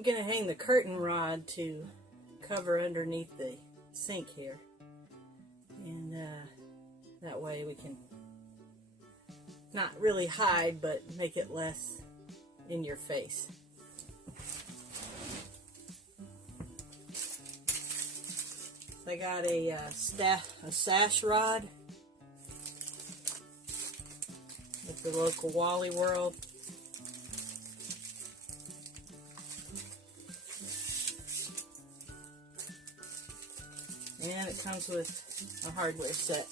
I'm going to hang the curtain rod to cover underneath the sink here. And that way we can not really hide, but make it less in your face. So I got a sash rod at the local Wally World. And it comes with a hardware set.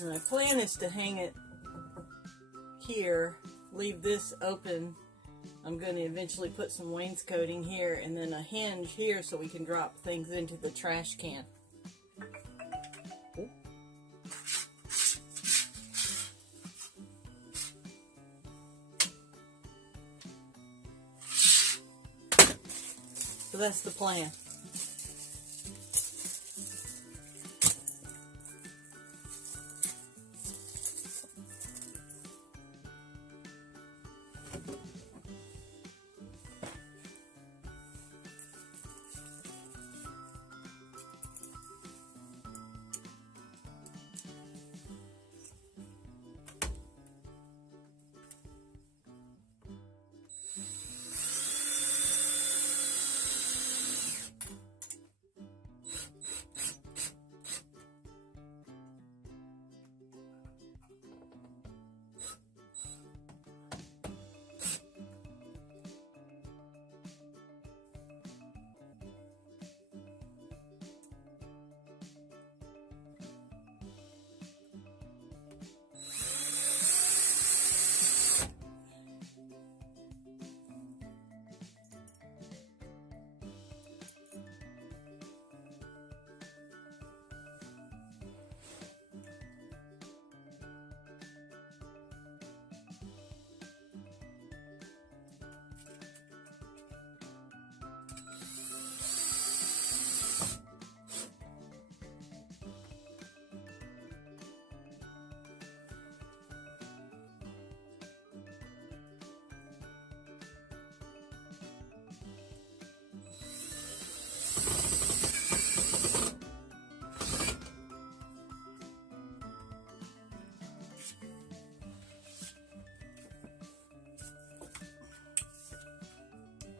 And my plan is to hang it here, leave this open. I'm going to eventually put some wainscoting here and then a hinge here so we can drop things into the trash can. So that's the plan.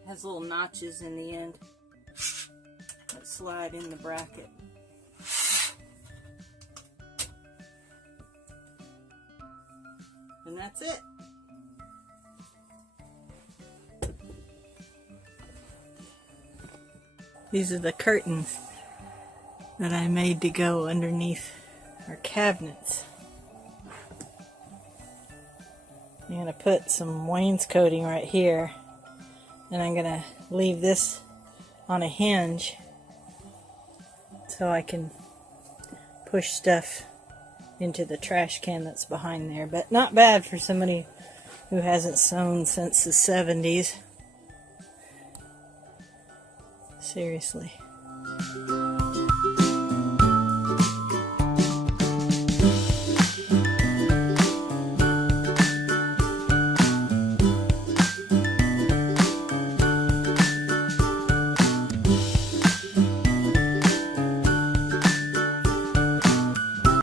Has little notches in the end that slide in the bracket. And that's it. These are the curtains that I made to go underneath our cabinets. I'm going to put some wainscoting right here. And I'm going to leave this on a hinge so I can push stuff into the trash can that's behind there. But not bad for somebody who hasn't sewn since the 70s. Seriously.